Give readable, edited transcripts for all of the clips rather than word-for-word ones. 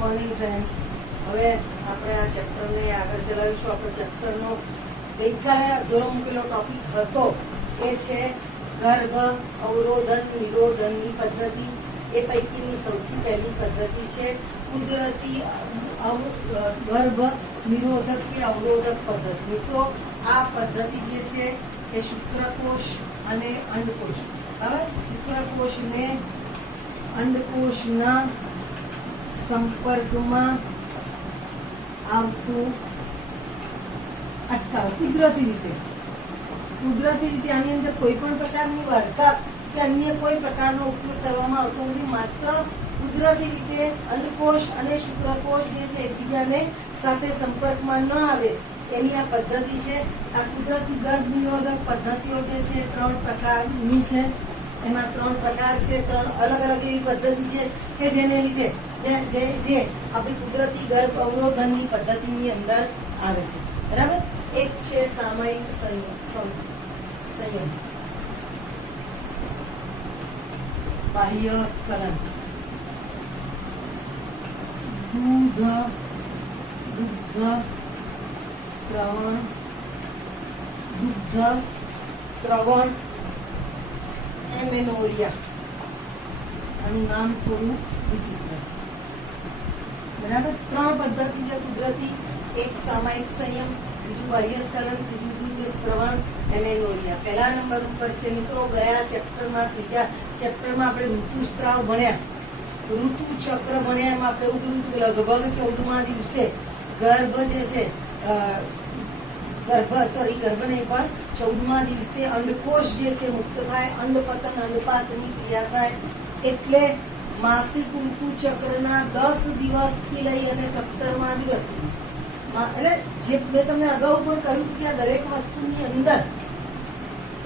Morning friends. હવે આપણે આ ચેપ્ટરને આગળ ચલાવીશું. આપણો ચેપ્ટરનો ગઈકાલે અધૂરો મૂકેલો ટોપિક હતો એ છે ગર્ભ અવરોધન નિરોધનની પદ્ધતિ. એ પૈકીની સૌથી પહેલી પદ્ધતિ છે કુદરતી ગર્ભ નિરોધક કે અવરોધક પદ્ધતિ. મિત્રો, આ પદ્ધતિ જે છે એ શુક્રકોષ અને અંડકોષ, હવે શુક્રકોષને અંડકોષના સંપર્કમાં આવતું અટકાવ કુદરતી રીતે આની અંદર કોઈ પણ પ્રકારની વાર્તા કે અન્ય કોઈ પ્રકારનો ઉપયોગ કરવામાં આવતો નથી. માત્ર કુદરતી રીતે અંડકોષ અને શુક્રકોષ જે છે એકબીજાને સાથે સંપર્કમાં ન આવે એની આ પદ્ધતિ છે. આ કુદરતી ગર્ભ નિરોધક પદ્ધતિઓ જે છે 3 પ્રકારની છે. એમાં 3 પ્રકાર છે, 3 અલગ અલગ એવી પદ્ધતિ છે કે જેને લીધે જે આપણી કુદરતી ગર્ભ અવરોધનની પદ્ધતિની અંદર આવે છે. બરાબર. એક છે સામયિક સંયમ, બાહ્ય સ્ખલન, દુગ્ધ સ્ત્રવણ એમેનોરિયા. આનું નામ થોડું વિચિત્ર છે. બરાબર. 3 પદ્ધતિ છે કુદરતી. એક સામયિક સંયમ, બીજું બાહ્ય સ્ખલન, ત્રીજું દુગ્ધ સ્ત્રવણ એમેનોરિયા. પહેલા નંબર ઉપર છે મિત્રો, ગયા ચેપ્ટરમાં, ત્રીજા ચેપ્ટરમાં આપણે ઋતુસ્ત્રાવ ભણ્યા, ઋતુ ચક્ર ભણ્યા. એમાં આપણે એવું કીધું કે લગભગ 14મા દિવસે ગર્ભ જે છે ગર્ભ નહીં પણ 14મા દિવસે અંડકોષ જે છે મુક્ત થાય, અંડપતન અંડપાતની ક્રિયા થાય. એટલે માસિક ઋતુ ચક્રના 10 દિવસથી લઈ અને 17મા દિવસ એટલે જે મેં તમને અગાઉ પણ કહ્યું કે આ દરેક વસ્તુની અંદર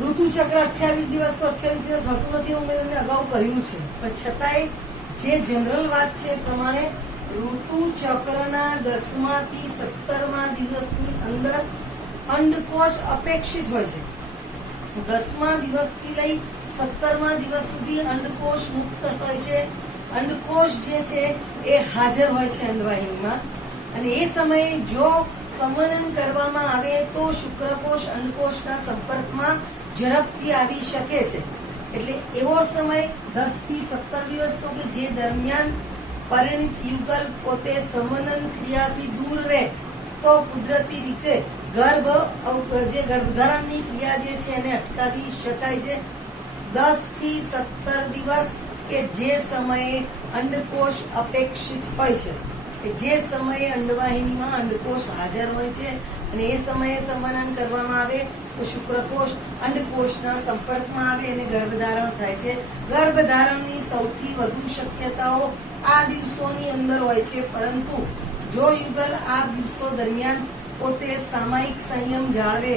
ઋતુચક્ર 28 દિવસ તો 28 દિવસ હોતું નથી, એવું મેં તમને અગાઉ કહ્યું છે. પણ છતાંય જે જનરલ વાત છે એ પ્રમાણે ઋતુચક્રના 10મા થી 17મા દિવસની અંદર અંડકોષ અપેક્ષિત હોય છે. 10મા દિવસથી લઈ 17મા દિવસ સુધી અંડકોષ મુક્ત હોય છે. અંડકોષ જે છે એ હાજર હોય છે અંડવાહિનીમાં. અને એ સમયે જો સંવનન કરવામાં આવે તો શુક્રકોષ અંડકોષના સંપર્કમાં ઝડપથી આવી શકે છે. એટલે એવો સમય 10 થી 17 દિવસ તો કે જે દરમિયાન પરિણીત યુગલ પોતે સંવનન ક્રિયાથી દૂર રહે તો કુદરતી રીતે ગર્ભધારણની ક્રિયા જે છે એને અટકાવી શકાય છે. 10 થી 17 દિવસ કે જે સમયે અંડકોષ અપેક્ષિત હોય છે, જે સમયે અંડવાહિનીમાં અંડકોષ હાજર હોય છે અને એ સમયે સંવનન કરવામાં આવે તો શુક્રકોષ અંડકોષના સંપર્કમાં આવે અને ગર્ભધારણ થાય છે. ગર્ભધારણની સૌથી વધુ શક્યતાઓ આ દિવસોની અંદર હોય છે. પરંતુ જો યુગલ આ દિવસો દરમિયાન પોતે સામયિક સંયમ જાળવે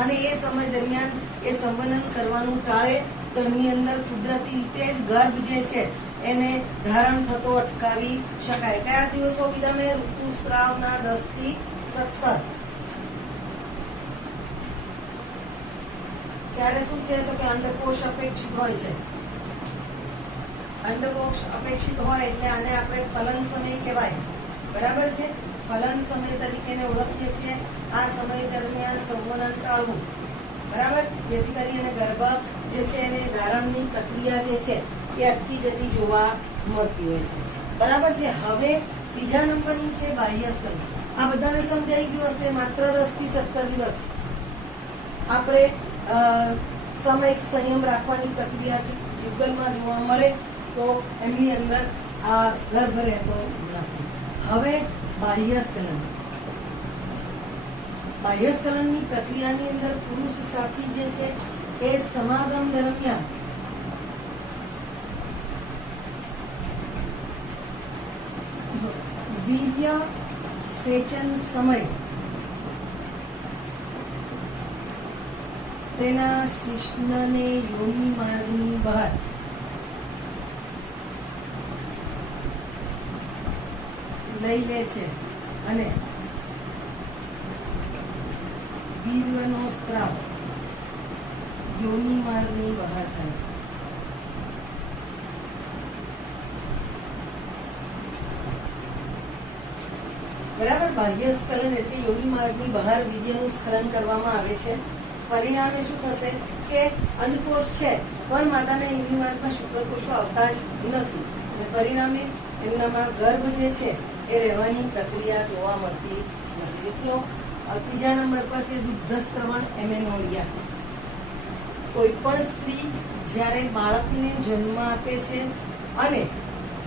અને એ સમય દરમિયાન એ સંવનન કરવાનું ટાળે તો એમની અંદર કુદરતી રીતે જ ગર્ભ જે છે એને ધારણ થતો અટકાવી શકાય. કયા દિવસો કીધા મેં? ઋતુસ્ત્રાવના 10 થી 17. ત્યારે શું છે તો કે અંડકોષ અપેક્ષિત હોય છે. અંડકોષ અપેક્ષિત હોય એટલે આને આપણે ફલન સમય કહેવાય. બરાબર છે. ફલન સમય તરીકે ઓળખીએ છીએ. આ સમય દરમિયાન સંવનન ટાળવું. બરાબર. જેથી કરીને ગર્ભ જે છે એને ધારણની પ્રક્રિયા જે છે એ અટકી જતી જોવા મળતી હોય છે. બરાબર છે. હવે બીજા નંબરની છે બાહ્ય સ્તન. આ બધાને સમજાઈ ગયું હશે. માત્ર 10 થી 17 દિવસ આપણે સામયિક સંયમ રાખવાની પ્રક્રિયા યુગલમાં જોવા મળે તો એમની અંદર આ ગર્ભ રહેતો નથી. હવે બાહ્ય સ્ખલન. બાહ્ય સ્ખલનની પ્રક્રિયાની અંદર પુરુષ સાથી જે છે એ સમાગમ દરમિયાન વીર્ય સેચન સમય તેના શિશ્નને યોનિ માર્ગની બહાર લઈ લે છે અને વીર્યનો સ્ત્રાવ યોનિ માર્ગની બહાર થાય છે. બરાબર. બાહ્ય સ્ખલન એટલે યોની માર્ગની બહાર વીર્યનું સ્ખલન કરવામાં આવે છે. પરિણામે શું થશે કે અંડકોષ છે પણ માતાના યોની માર્ગમાં શુક્રકોષો આવતા નથી અને પરિણામે એમનામાં ગર્ભ જે છે એ રહેવાની પ્રક્રિયા જોવા મળતી નથી. મિત્રો, ત્રીજા નંબર પર છે દુગ્ધસ્ત્રવણ એમેનોરિયા. કોઈ પણ સ્ત્રી જ્યારે બાળકને જન્મ આપે છે અને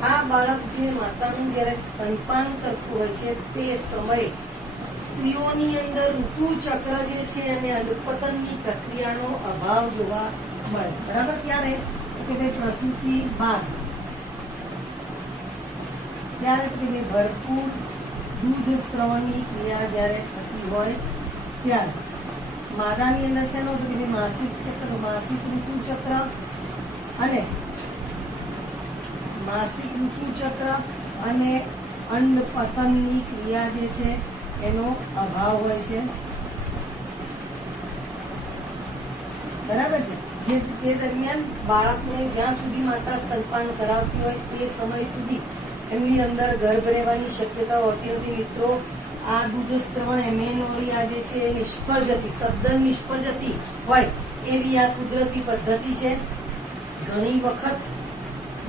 આ બાળક જે માતાનું જ્યારે સ્તનપાન કરતું હોય છે તે સમયે સ્ત્રીઓની અંદર ઋતુચક્ર જે છે અને અંડપતનની પ્રક્રિયાનો અભાવ જોવા મળે. બરાબર. ત્યારે કે ભાઈ પ્રસૂતિ બાદ ત્યારે કે ભાઈ ભરપૂર દૂધ સ્ત્રવણની ક્રિયા જ્યારે થતી હોય ત્યારે માદાની અંદર શેનો હતો કે માસિક ચક્ર, માસિક ઋતુચક્ર અને માસિક ઋતુચક્ર અને અંડપતનની ક્રિયા જે છે એનો અભાવ હોય છે. બરાબર છે. જે તે દરમિયાન બાળકને જ્યાં સુધી માતા સ્તનપાન કરાવતી હોય તે સમય સુધી એમની અંદર ગર્ભ રહેવાની શક્યતા હોતી નથી. મિત્રો, આ દૂધ સ્ત્રવણ એમેનોરિયા જે છે એ નિષ્ફળ જતી, તદ્દન નિષ્ફળ જતી હોય એવી આ કુદરતી પદ્ધતિ છે. ઘણી વખત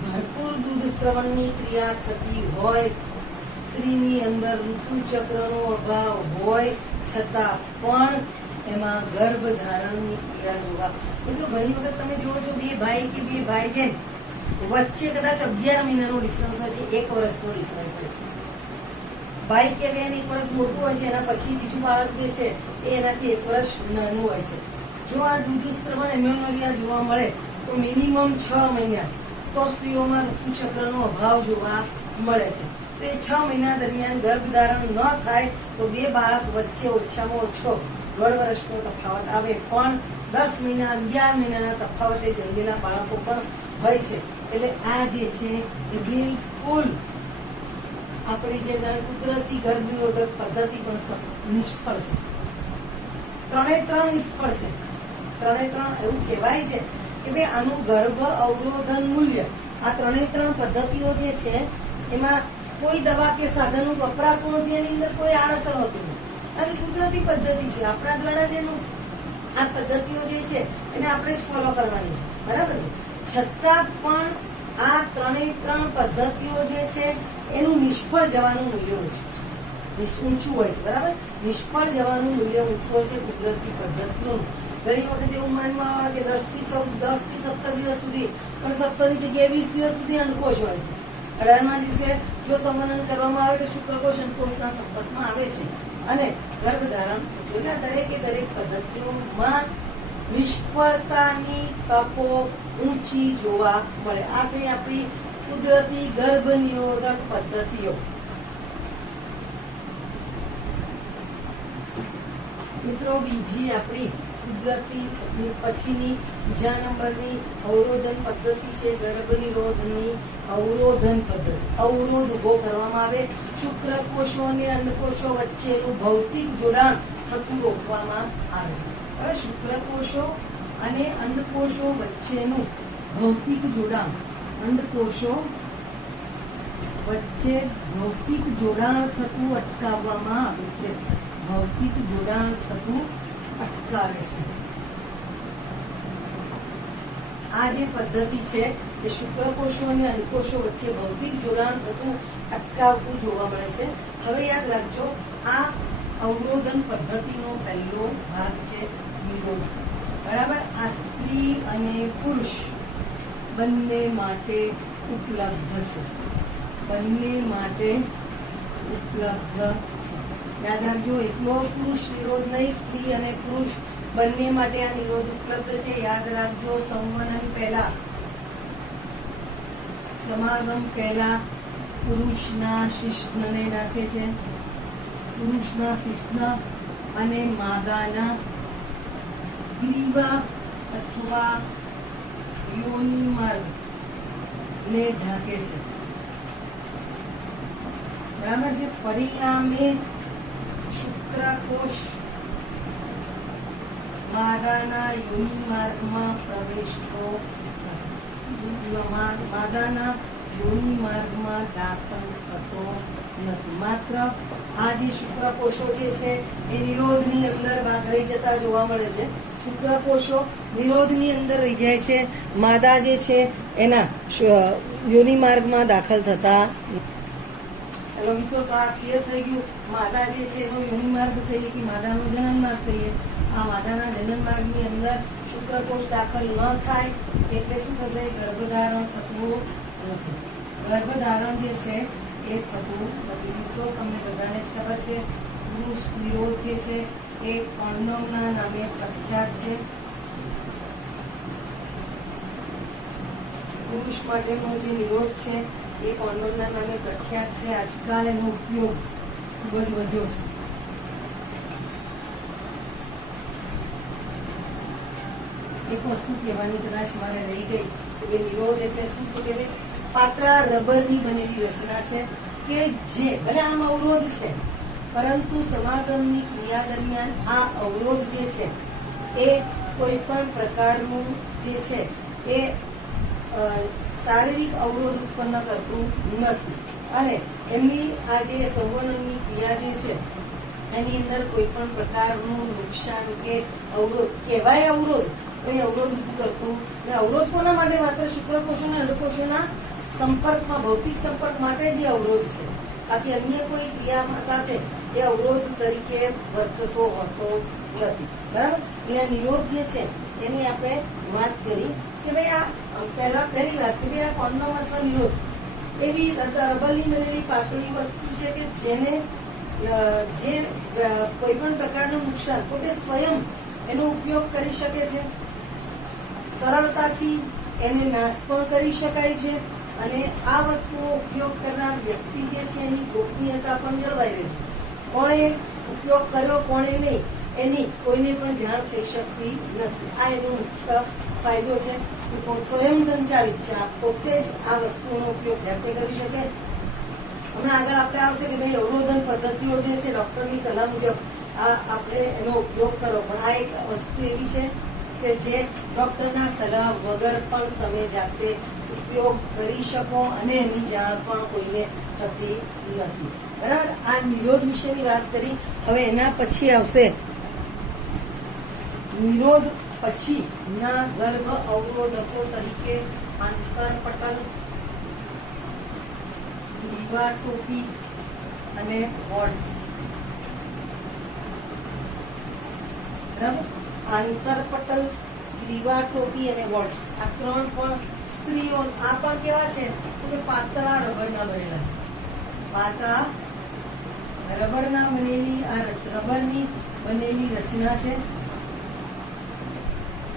ભરપૂર દૂધ સ્ત્રવણની ક્રિયા થતી હોય, સ્ત્રીની અંદર ઋતુચક્રનો અભાવ હોય છતાં પણ એમાં ગર્ભધારણની ક્રિયા જોવા. મિત્રો, ઘણી વખત તમે જુઓ છો બે ભાઈ કે બે ભાઈ બહેન વચ્ચે કદાચ 11 મહિનાનો ડિફરન્સ હોય છે, 1 વર્ષનો ડિફરન્સ હોય છે. ભાઈ કે બેન 1 વર્ષ મોટું હોય છે, એના પછી બીજું બાળક જે છે એ એનાથી 1 વર્ષ નાનું હોય છે. જો આ દૂધ સ્ત્રવણ એમેનોરિયા જોવા મળે તો મિનિમમ 6 મહિના તો સ્ત્રીઓમાં ઋતુચક્રનો અભાવ જોવા મળે છે. તો એ 6 મહિના દરમિયાન ગર્ભધારણ ન થાય તો બે બાળક વચ્ચે ઓછામાં ઓછો 1.5 વર્ષનો તફાવત આવે, પણ 10 મહિના 11 મહિનાના તફાવતે જન્મેલા બાળકો પણ હોય છે. એટલે આ જે છે એ બિલકુલ આપણી જે કુદરતી ગર્ભ નિરોધક પદ્ધતિ પણ નિષ્ફળ છે. 3 નિષ્ફળ છે. 3 એવું કહેવાય છે કે ભાઈ આનું ગર્ભ અવરોધન મૂલ્ય, આ 3 પદ્ધતિઓ જે છે એમાં કોઈ દવા કે સાધનો વપરાતું નથી, એની અંદર કોઈ આડઅસર હોતું નથી. અને કુદરતી પદ્ધતિ છે, આપણા દ્વારા જેનું આ પદ્ધતિઓ જે છે એને આપણે જ ફોલો કરવાની છે. બરાબર છે. છતાં પણ આ 3 પદ્ધતિઓ જે છે એનું નિષ્ફળ જવાનું મૂલ્ય ઊંચું હોય છે. બરાબર. નિષ્ફળ જવાનું મૂલ્ય ઊંચું હોય છે કુદરતી પદ્ધતિઓનું. ઘણી વખત એવું માનવામાં આવે કે 10 થી 17 દિવસ સુધી, પણ 17 ની જગ્યાએ 20 દિવસ સુધી અંડકોષ હોય છે. 18મા દિવસે જો સંવનન કરવામાં આવે તો શુક્રકોષ અંડકોષના સંપર્કમાં આવે છે અને ગર્ભધારણ થતું. એટલે દરેક પદ્ધતિઓમાં નિષ્ફળતાની તકો ઊંચી જોવા મળે. આ થઈ આપણી કુદરતી ગર્ભ નિરોધક પદ્ધતિઓ. મિત્રો, બીજી આપણી કુદરતી પછીની બીજા નંબરની અવરોધન પદ્ધતિ છે ગર્ભ નિરોધની અવરોધન પદ્ધતિ. અવરોધ ઉભો કરવામાં આવે, શુક્રકોષો અને અંડકોષો વચ્ચેનું ભૌતિક જોડાણ થતું રોકવામાં આવે. હવે શુક્રકોષો અને અંડકોષો વચ્ચેનું ભૌતિક જોડાણ, અંડકોષો વચ્ચે ભૌતિક જોડાણ થતું અટકાવવામાં આવે છે. ભૌતિક જોડાણ થતું અટકાવે છે. આ જે પદ્ધતિ છે એ શુક્રકોષો અને અંડકોષો વચ્ચે ભૌતિક જોડાણ થતું અટકાવતું જોવા મળે છે. હવે યાદ રાખજો, આ અવરોધન પદ્ધતિનો પહેલો ભાગ છે નિરોધ. બરાબર. આ સ્ત્રી અને પુરુષ બંને માટે ઉપલબ્ધ છે. બંને માટે ઉપલબ્ધ છે. યાદ રાખજો, એકલો પુરુષ નિરોધ નહીં, સ્ત્રી અને પુરુષ બંને માટે આ નિરોધ ઉપલબ્ધ છે. યાદ રાખજો, સંવનન પહેલા, સમાગમ પહેલા પુરુષના શિશ્નને નાખે છે. પુરુષના શિશ્ન અને માદાના ગ્રીવા અથવા યોની માર્ગ ને ઢાંકે છે. બરાબર છે. પરિણામે શુક્રકોષ માદાના યોની માર્ગમાં પ્રવેશતો, માદાના યોની માર્ગમાં દાખલ થતો નથી. માત્ર આ જે શુક્રકોષો જે છે એ નિરોધની અંદર ભાગ રહી જતા જોવા મળે છે. શુક્રકોષો નિરોધની અંદર રહી જાય છે, માદા જે છે એના યોનિ માર્ગમાં દાખલ થતા. ચલો મિત્રો, તો આ ક્લિયર થઈ ગયું. માદા જે છે એનો યોનિ માર્ગ કહીએ કે માદાનો જનન માર્ગ કહીએ. આ માદાના જનન માર્ગની અંદર શુક્રકોષ દાખલ ન થાય એટલે શું થશે? ગર્ભધારણ થતું નથી. ગર્ભધારણ જે છે એ થતું નથી. મિત્રો, તમને બધાને જ ખબર છે પુરુષ નિરોધ જે છે એ કોન્ડોમના નામે પ્રખ્યાત છે. પુરુષ માટેનો જે નિરોધ છે એ કોન્ડોમના નામે પ્રખ્યાત છે. આજકાલ એનો ઉપયોગ ખૂબ જ વધ્યો છે. એક વસ્તુ કહેવાની કદાચ મારે રહી ગઈ કે ભાઈ નિરોધ એટલે શું? તો કે ભાઈ પાતળા રબરની બનેલી રચના છે કે જે ભલે આમ અવરોધ છે પરંતુ સમાગમની ક્રિયા દરમિયાન આ અવરોધ જે છે એ કોઈ પણ પ્રકારનું જે છે એ શારીરિક અવરોધ ઉત્પન્ન કરતું નથી અને એમની આ જે સંવહનની ક્રિયા જે છે એની અંદર કોઈ પણ પ્રકારનું નુકસાન કે અવરોધ કહેવાય અવરોધ કોઈ અવરોધ ઉભું કરતું. એ અવરોધ કોના માટે? માત્ર શુક્રકોષોના અંડકોષોના સંપર્કમાં, ભૌતિક સંપર્ક માટે જે અવરોધ છે. બાકી અન્ય કોઈ ક્રિયામાં સાથે એ અવરોધ તરીકે વર્તતો હોતો નથી. બરાબર? એટલે આ નિરોધ જે છે એની આપણે વાત કરી કે ભાઈ આ પહેલી વાત કે ભાઈ આ કોન્ડોમ અથવા નિરોધ એવી રબરની બનેલી પાતળી વસ્તુ છે કે જેને જે કોઈ પણ પ્રકારનું નુકસાન પોતે સ્વયં એનો ઉપયોગ કરી શકે છે, સરળતાથી એને નાશ પણ કરી શકાય છે અને આ વસ્તુનો ઉપયોગ કરનાર વ્યક્તિ જે છે એની ગોપનીયતા પણ જળવાઈ રહે છે. કોણે ઉપયોગ કર્યો કોણે નહીં એની કોઈને પણ જાણ થઈ શકતી નથી. આ એનો મુખ્ય ફાયદો છે. સ્વયં સંચાલિત છે. આ પોતે જ આ વસ્તુનો ઉપયોગ જાતે કરી શકે. હમણાં આગળ આપણે આવશે કે ભાઈ અવરોધન પદ્ધતિઓ જે છે ડોક્ટરની સલાહ મુજબ આપણે એનો ઉપયોગ કરો, પણ આ એક વસ્તુ એવી છે કે જે ડોક્ટરના સલાહ વગર પણ તમે જાતે ઉપયોગ કરી શકો અને એની જાણ પણ કોઈને થતી નથી. બરાબર? આ નિરોધ વિશેની વાત કરી. હવે એના પછી આવશે નિરોધ પછીના ગર્ભ અવરોધકો તરીકે આંતરપટલ, ગ્રીવા ટોપી અને વોલ્ટ્સ. બરાબર? આંતરપટલ, ગ્રીવા ટોપી અને વોલ્ટ્સ આ ત્રણ પણ સ્ત્રીઓ આ પણ કેવા છે તો કે પાતળા રબરના બનેલા છે. પાતળા રબરના બનેલી આ રબરની બનેલી રચના છે.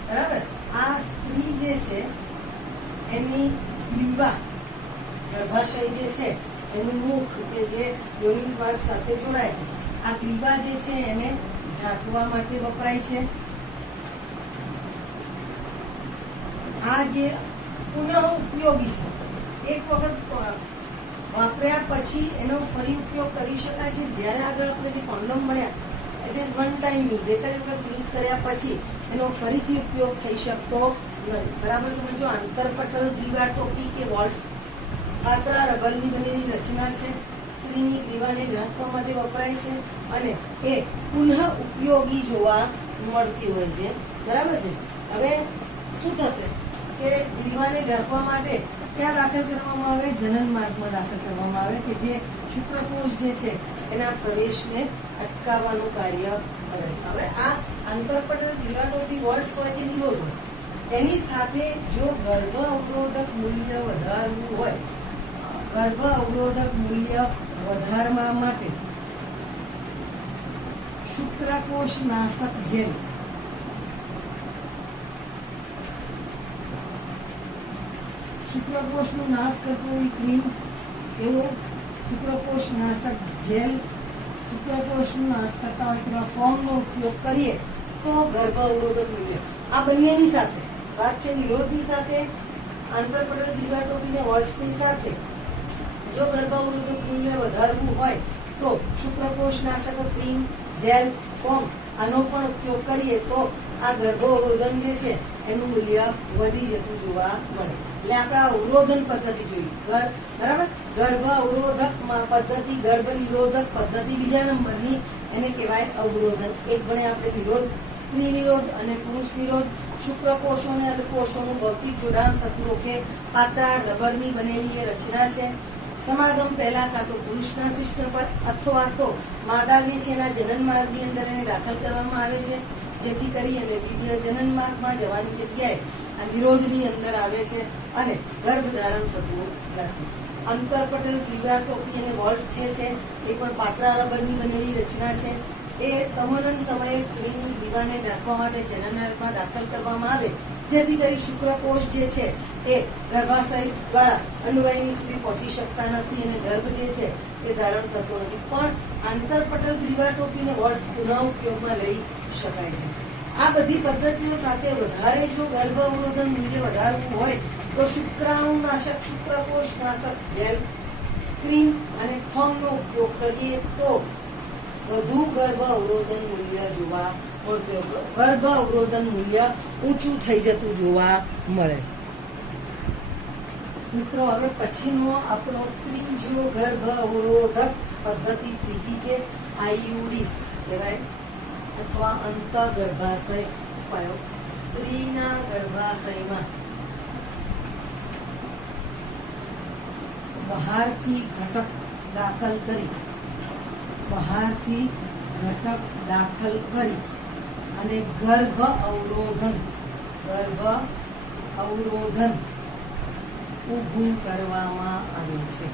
બરાબર? આ સ્ત્રી જે છે એની ગ્રીવા ગર્ભાશય જે છે એનું મુખ કે જે યોનિ માર્ગ સાથે જોડાય છે, આ ગ્રીવા જે છે એને ઢાંકવા માટે વપરાય છે. આ જે પુનઃ ઉપયોગી છે, એક વખત વાપર્યા પછી એનો ફરી ઉપયોગ કરી શકાય છે. જ્યારે આગળ આપણે જે કોન્ડોમ મળ્યા it is one time use, એક જ વખત યુઝ કર્યા પછી એનો ફરીથી ઉપયોગ થઈ શકતો નથી. બરાબર સમજો? આંતરપટલ, ગ્રીવા ટોપી કે વોલ્ટ્સ પાતળા રબરની બનેલી રચના છે. સ્ત્રીની ગ્રીવાને ઢાંકવા માટે વપરાય છે અને એ પુનઃ ઉપયોગી જોવા મળતી હોય છે. બરાબર છે? હવે શું થશે કે ગ્રીવાને ઢાંકવા માટે ક્યાં દાખલ કરવામાં આવે? જનન માર્ગમાં દાખલ કરવામાં આવે કે જે શુક્રકોષ જે છે એના પ્રવેશને અટકાવવાનું કાર્ય કરે છે. હવે આ આંતરપટલ, ગ્રીવા ટોપી, વોલ્ટ્સ હોય કે નિરોધ હોય એની સાથે જો ગર્ભ અવરોધક મૂલ્ય વધારવું હોય, ગર્ભ અવરોધક મૂલ્ય વધારવા માટે શુક્રકોષ નાશક જેલ, શુક્રકોષનો નાશ કરતો હોય ક્રીમ એવો શુક્રકોષ નાશક જેલ, શુક્રકોષનો નાશ કરતા હોય તેવા ફોર્મનો ઉપયોગ કરીએ તો ગર્ભ અવરોધક મૂલ્ય આ બંનેની સાથે વાત છે. નિરોધની સાથે આંતરપટલ, ગ્રીવા ટોપી અને વોલ્ટ્સની સાથે જો ગર્ભ અવરોધક મૂલ્ય વધારવું હોય તો શુક્રકોષ નાશક ક્રીમ, જેલ, ફોર્મ આનો પણ ઉપયોગ કરીએ તો આ ગર્ભ અવરોધન જે છે એનું મૂલ્ય વધી જતું જોવા મળે. એટલે આપણે અવરોધન પદ્ધતિ જોઈ, બરાબર. ગર્ભ અવરોધક પદ્ધતિ, ગર્ભ નિરોધક પદ્ધતિ બીજા નંબરની, એને કહેવાય અવરોધન. એક ગણે આપણે નિરોધ, સ્ત્રી નિરોધ અને પુરુષ નિરોધ. શુક્રકોષો અને અંડકોષોનું ભૌતિક જોડાણ થતું રોકે. પાતળા રબરની બનેલી એ રચના છે. સમાગમ પહેલા કાં તો પુરુષના શિશ્ન પર અથવા તો માદા જે છે એના જનન માર્ગની અંદર એને દાખલ કરવામાં આવે છે, જેથી કરી અને વીર્ય જનન માર્ગમાં જવાની જગ્યાએ આ નિરોધની અંદર આવે છે અને ગર્ભ ધારણ થતું નથી. અંતરપટલ, ગ્રીવા ટોપી અને વોલ્સ જે છે એ પણ પાતળા રબરની બનેલી રચના છે. એ સંવનન સમયે સ્ત્રીની ગ્રીવાને ઢાંકવા માટે જનન માર્ગમાં દાખલ કરવામાં આવે, જેથી કરી શુક્રકોષ જે છે એ ગર્ભાશય દ્વારા અંડવાહિની સુધી પહોંચી શકતા નથી અને ગર્ભ જે છે એ ધારણ થતો નથી. પણ આંતરપટલ, ગ્રીવા ટોપી અને વોલ્સ પુનઃ ઉપયોગમાં લઈ શકાય છે. આ બધી પદ્ધતિઓ સાથે વધારે જો ગર્ભ અવરોધન મૂલ્ય વધારવું હોય તો શુક્રાણુનાશક, શુક્રકોષ નાશક જેલ, ક્રીમ અને ફોર્મનો ઉપયોગ કરીએ તો વધુ ગર્ભ અવરોધન મૂલ્ય જોવા મળતું, ગર્ભ અવરોધન મૂલ્ય ઊંચું થઈ જતું જોવા મળે છે. મિત્રો, હવે પછીનો આપણો ત્રીજો ગર્ભ અવરોધક પદ્ધતિ ત્રીજી છે આઈયુડીસ કહેવાય અથવા અંતઃગર્ભાશય ઉપાયો. સ્ત્રીના ગર્ભાશયમાં બહારથી ઘટક દાખલ કરી અને ગર્ભ અવરોધન ઊભું કરવામાં આવે છે.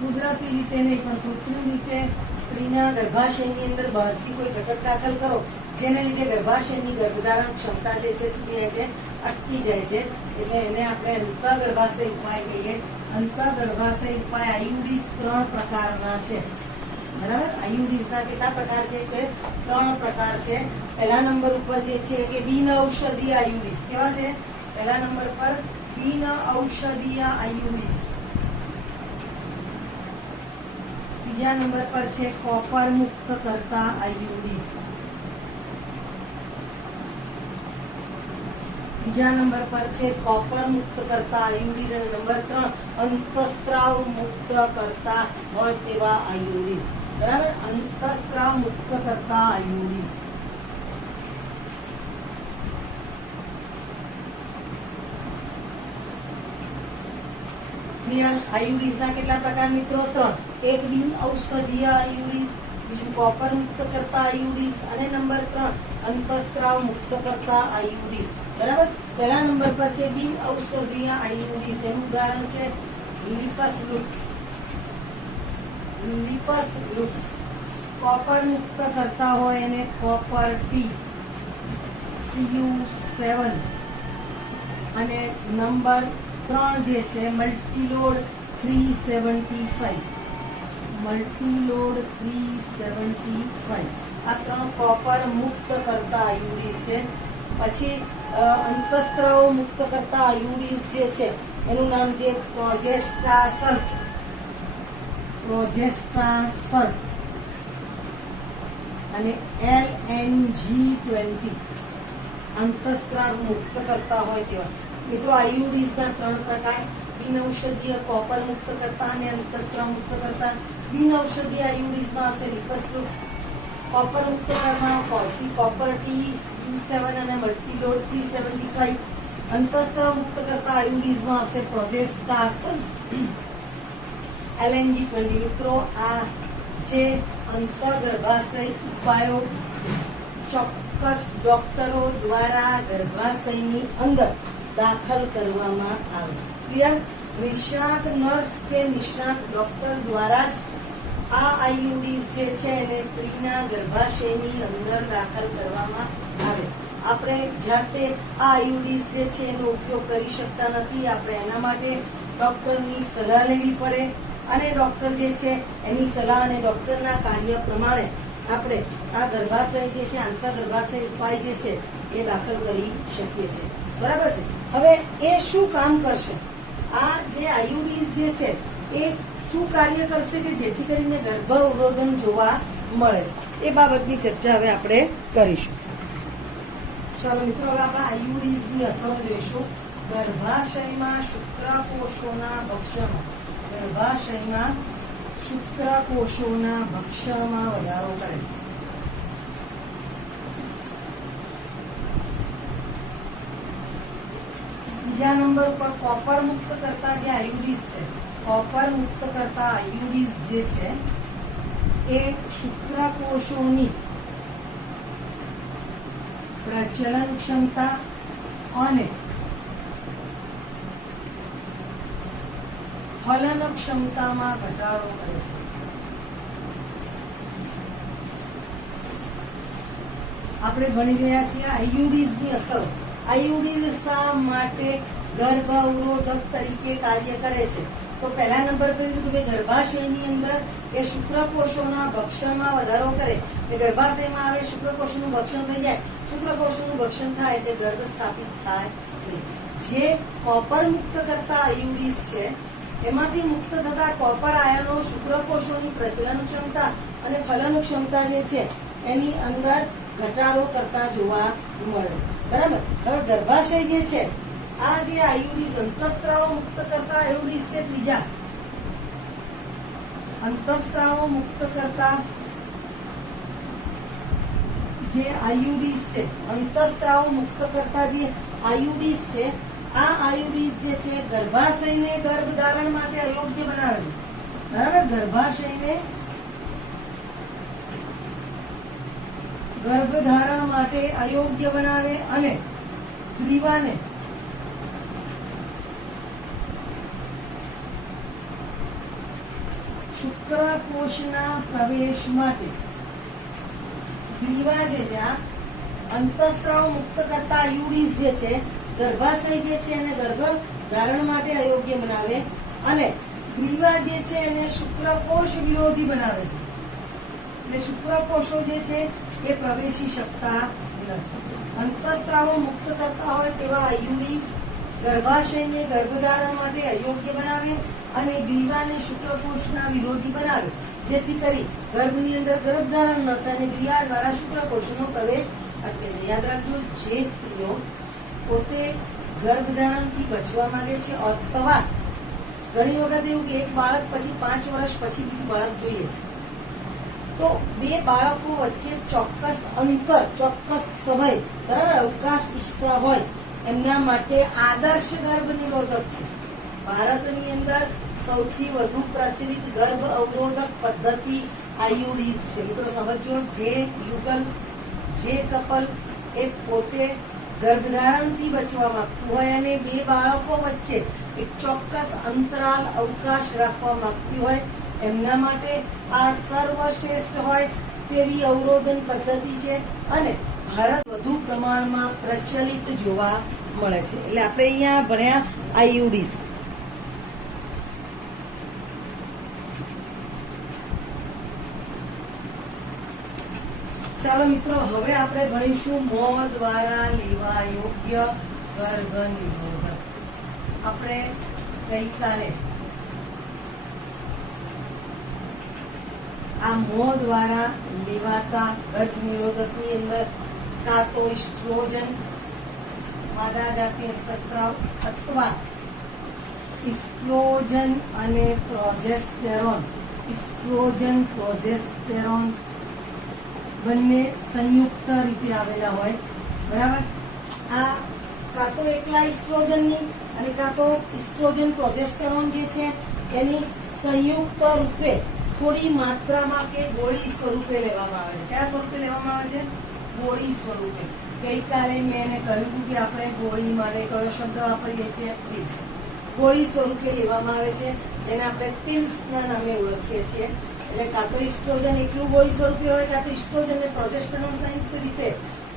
કુદરતી રીતે નહીં પણ કૃત્રિમ રીતે સ્ત્રીના ગર્ભાશયની અંદર બહારથી કોઈ ઘટક દાખલ કરો, જેને લીધે ગર્ભાશયની ગર્ભધારણ ક્ષમતા જે છે સુધી છે અટકી જાય છે, એટલે એને આપણે અંતઃગર્ભાશય ઉપાય કહીએ. અંતઃગર્ભાશય ઉપાય આઈયુડીસ 3 પ્રકારના છે, બરાબર. આઈયુડીસના કેટલા પ્રકાર છે કે 3 પ્રકાર છે. પહેલા નંબર ઉપર જે છે કે બિન ઔષધીય આઈયુડીસ. કેવા છે? પહેલા નંબર પર બિન ઔષધીય આઈયુડીસ. બીજા નંબર પર છે કોપર મુક્ત કરતા આઈયુડીસ. બીજા નંબર પર છે કોપર મુક્ત કરતા આઈયુડીસ અને નંબર 3 અંતઃસ્ત્રાવ મુક્ત કરતા હોય તેવા આઈયુડીસ, બરાબર. અંતઃસ્ત્રાવ મુક્ત કરતા આઈયુડીસ. ક્લિયર? આઈયુડીસના કેટલા પ્રકાર મિત્રો? 3. એક બિન ઔષધીય આઈયુડીસ, બીજું કોપર મુક્ત કરતા આઈયુડીસ અને નંબર 3 અંતઃસ્ત્રાવ મુક્ત કરતા આઈયુડીસ, બરાબર. પહેલા નંબર પર છે બિન ઔષધીય આઈયુડીસ. એનું ઉદાહરણ છે લિપસ લુક્સ. કોપર મુક્ત કરતા હોય એને કોપર ટી, CU7 અને નંબર 3 જે છે મલ્ટીલોડ 375. આ 3 કોપર મુક્ત કરતા આયુડીસ છે. પછી અંતઃસ્ત્રાવ મુક્ત કરતા આયુડીસ જે છે એનું નામ છે પ્રોજેસ્ટાસર્ટ અને LNG20 અંતઃસ્ત્રાવ મુક્ત કરતા હોય તેવા. મિત્રો, આયુડીસના 3 પ્રકાર: બિન ઔષધીય, કોપર મુક્ત કરતા અને અંતઃસ્ત્રાવ મુક્ત કરતા. બિન ઔષધીય આયુડીસમાં આવશે લિપસ લુક્સ, કોપર મુક્ત કરવામાં કોપર ટી, CU7 અને મલ્ટીલોડ 375. અંતઃસ્ત્રાવ મુક્ત કરતા આયુડીસમાં આવશે પ્રોજેસ્ટાસન, LNG20. મિત્રો, આ જે અંતઃગર્ભાશય ઉપાયો ચોક્કસ ડોક્ટરો દ્વારા ગર્ભાશયની અંદર દાખલ કરવામાં આવે. ક્લિયર? નિષ્ણાત નર્સ કે નિષ્ણાત ડોક્ટર દ્વારા જ આ આઈયુડીસ જે છે એને સ્ત્રીના ગર્ભાશયની અંદર દાખલ કરવામાં આવે છે. આપણે જાતે આ આઈયુડીસ જે છે એનો ઉપયોગ કરી શકતા નથી. આપણે એના માટે ડોક્ટરની સલાહ લેવી પડે અને ડોક્ટર જે છે એની સલાહ અને ડોક્ટરના કાર્ય પ્રમાણે આપણે આ ગર્ભાશય જે છે આંતરગર્ભાશય ઉપાય જે છે એ દાખલ કરી શકીએ છીએ, બરાબર છે. હવે એ શું કામ કરશે? આ જે આઈયુડીસ જે છે એ શું કાર્ય કરશે કે જેથી કરીને ગર્ભ અવરોધન જોવા મળે છે? એ બાબતની ચર્ચા હવે આપણે કરીશું. ચાલો મિત્રો, હવે આપણે આયુડીઝની અસરો જોઈશું. ગર્ભાશયમાં શુક્રકોષોના ભક્ષણમાં વધારો કરે છે. બીજા નંબર ઉપર કોપર મુક્ત કરતા જે આયુડીઝ છે, કોપર મુક્ત કરતા આયુડીઝ જે છે એ શુક્રકોષોની પ્રચલન ક્ષમતા અને ફલન ક્ષમતામાં ઘટાડો કરે છે. આપણે ભણી ગયા છીએ આયુડીઝની અસર. આયુડીઝ શા માટે ગર્ભ અવરોધક તરીકે કાર્ય કરે છે? તો પહેલા નંબર પર કીધું કે ગર્ભાશયની અંદર એ શુક્રકોષોના ભક્ષણમાં વધારો કરે. ગર્ભાશયમાં આવે, શુક્રકોષોનું ભક્ષણ થઈ જાય. શુક્રકોષોનું ભક્ષણ થાય એટલે ગર્ભ સ્થાપિત થાય નહીં. જે કોપર મુક્ત કરતા આયુડીઝ છે એમાંથી મુક્ત થતા કોપર આયનો શુક્રકોષોની પ્રજનન ક્ષમતા અને ફલન ક્ષમતા જે છે એની અંદર ઘટાડો કરતા જોવા મળે. બરાબર. હવે ગર્ભાશય જે છે, આ જે આયુડીઝ અંતઃસ્ત્રાવો મુક્ત કરતા આયુડીઝ છે, ત્રીજા અંતઃસ્ત્રાવો મુક્ત કરતા જે આયુડીઝ છે, અંતઃસ્ત્રાવો મુક્ત કરતા જે આયુડીઝ છે, આ આયુડીઝ જે છે ગર્ભાશયને ગર્ભધારણ માટે અયોગ્ય બનાવે છે. બરાબર. ગર્ભાશયને ગર્ભધારણ માટે અયોગ્ય બનાવે અને ગ્રીવાને શુક્રકોષના પ્રવેશ માટે, ગ્રીવા જે છે આ અંતઃસ્ત્રાવ મુક્ત કરતા આયુડીઝ જે છે ગર્ભાશય જે છે એને ગર્ભ ધારણ માટે અયોગ્ય બનાવે અને ગ્રીવા જે છે એને શુક્રકોષ વિરોધી બનાવે છે. એટલે શુક્રકોષો જે છે એ પ્રવેશી શકતા નથી. અંતઃસ્ત્રાવો મુક્ત કરતા હોય તેવા આયુડીઝ ગર્ભાશયને ગર્ભધારણ માટે અયોગ્ય બનાવે અને ગ્રીવાને શુક્રકોષના વિરોધી બનાવે, જેથી કરી ગર્ભની અંદર ગર્ભધારણ ન થાય અને ગ્રીવા દ્વારા શુક્રકોષનો પ્રવેશ અટકે છે. યાદ રાખજો, જે સ્ત્રીઓ પોતે ગર્ભધારણથી બચવા માંગે છે અથવા ઘણી વખત એવું કે એક બાળક પછી 5 વર્ષ પછી બીજું બાળક જોઈએ છે, તો બે બાળકો વચ્ચે ચોક્કસ અંતર, ચોક્કસ સમય, બરાબર, અવકાશ ઈચ્છતા હોય એમના માટે આદર્શ ગર્ભ નિરોધક છે. ભારતની અંદર સૌથી વધુ પ્રચલિત ગર્ભ અવરોધક પદ્ધતિ આયુડીઝ છે. મિત્રો સમજો, જે યુગલ, જે કપલ એ પોતે ગર્ભધારણથી બચવા માંગતું હોય અને બે બાળકો વચ્ચે એક ચોક્કસ અંતરાલ, અવકાશ રાખવા માંગતી હોય, એમના માટે આ સર્વશ્રેષ્ઠ હોય તેવી અવરોધન પદ્ધતિ છે અને ભારત વધુ પ્રમાણમાં પ્રચલિત જોવા મળે છે. એટલે આપણે અહીંયા ભણ્યા આયુડીઝ. ચાલો મિત્રો, હવે આપણે ભણીશું મોં દ્વારા લેવા યોગ્ય ગર્ભ નિરોધક. આપણે ગઈકાલે આ મોં દ્વારા લેવાતા ગર્ભ નિરોધકની અંદર કાં તો ઇસ્ટ્રોજન, માદા જાતિ અંતઃસ્ત્રાવ, અથવા ઇસ્ટ્રોજન અને પ્રોજેસ્ટેરોન, ઇસ્ટ્રોજન પ્રોજેસ્ટેરોન બંને સંયુક્ત રીતે આવેલા હોય. બરાબર. આ કાં તો એકલા ઇસ્ટ્રોજનની અને કાં તો ઇસ્ટ્રોજન પ્રોજેસ્ટેરોન જે છે એની સંયુક્ત રૂપે થોડી માત્રામાં કે ગોળી સ્વરૂપે લેવામાં આવે છે. કયા સ્વરૂપે લેવામાં આવે છે? ગોળી સ્વરૂપે. ગઈકાલે મેં એને કહ્યું હતું કે આપણે ગોળી માટે કયો શબ્દ વાપરીએ છીએ? પિલ્સ. ગોળી સ્વરૂપે લેવામાં આવે છે, જેને આપણે પિલ્સના નામે ઓળખીએ છીએ. એટલે કાં તો ઇસ્ટ્રોજન એકલું ગોળી સ્વરૂપે હોય, કાં તો ઇસ્ટ્રોજન અને પ્રોજેસ્ટેરોન સંયુક્ત રીતે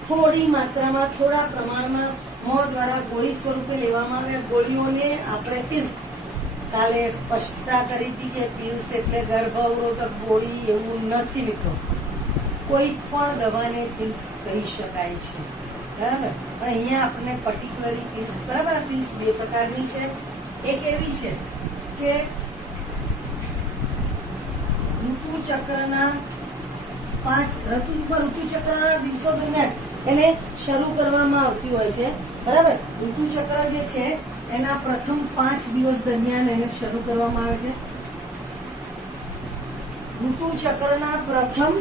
થોડી માત્રામાં, થોડા પ્રમાણમાં મોં દ્વારા ગોળી સ્વરૂપે લેવામાં આવે. ગોળીઓને આપણે પિલ્સ, કાલે સ્પષ્ટતા કરી હતી કે પિલ્સ એટલે ગર્ભ અવરોધક ગોળી એવું નથી મિત્રો. કોઈ પણ દવાને પિલ્સ કહી શકાય છે. બરાબર. પણ અહીંયા આપણને પર્ટિક્યુલરલી પિલ્સ, બરાબર, પિલ્સ બે પ્રકારની છે. એક એવી છે કે ઋતુચક્રના દિવસો દરમિયાન એને શરૂ કરવામાં આવતી હોય છે, બરાબર. ઋતુચક્ર જે છે એના પ્રથમ 5 દિવસ દરમિયાન એને શરૂ કરવામાં આવે છે. ઋતુચક્રના પ્રથમ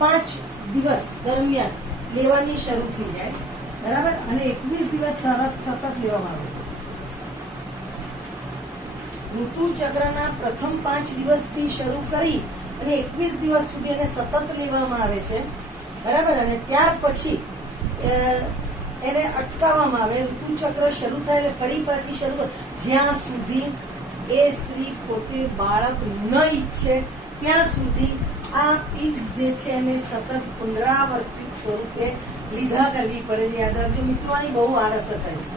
5 દિવસ દરમિયાન લેવાની શરૂ થઈ જાય, બરાબર, અને 21 દિવસ સતત લેવામાં આવે છે. ઋતુચક્રના પ્રથમ 5 દિવસથી શરૂ કરી અને 21 દિવસ સુધી એને સતત લેવામાં આવે છે, બરાબર. અને ત્યાર પછી એને અટકાવવામાં આવે. ઋતુચક્ર શરૂ થાય એટલે ફરી પાછી શરૂ જ્યાં સુધી એ સ્ત્રી પોતે બાળક ન ઈચ્છે ત્યાં સુધી આ પિલ્સ જે છે એને સતત પુનરાવર્તિત સ્વરૂપે લીધા કરવી પડે છે. યાદ રાખજો મિત્રો, આની બહુ આડઅસર થાય છે.